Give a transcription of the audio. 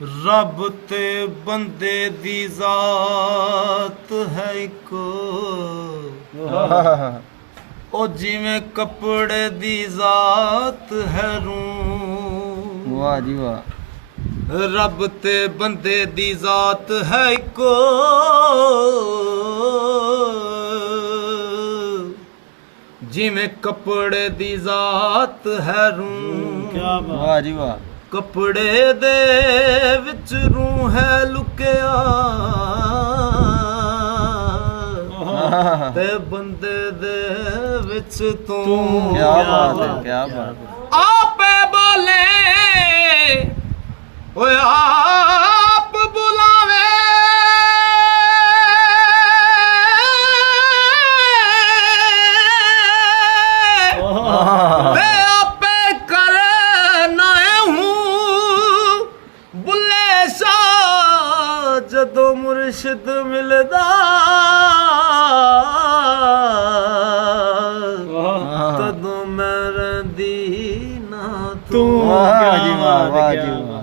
रब ते बंदे दी जात है इको ओ जिवें कपड़े दी जात है रूं। वाह जी वाह। रब ते बंदे दी जात है इको जिवें कपड़े दी जात है रूं। वाह जी वाह। कपड़े दे विच रूं है लुकिया ते बंदे दे विच तू। क्या बात है, क्या बात है। आपे बोले ओए आप बुलावे वे आपे करे ना हूँ बुले शाह जदों मुर्शिद मिलदा तदों मैं रंदी ना तू। वाह जी वाह, वाह जी वाह।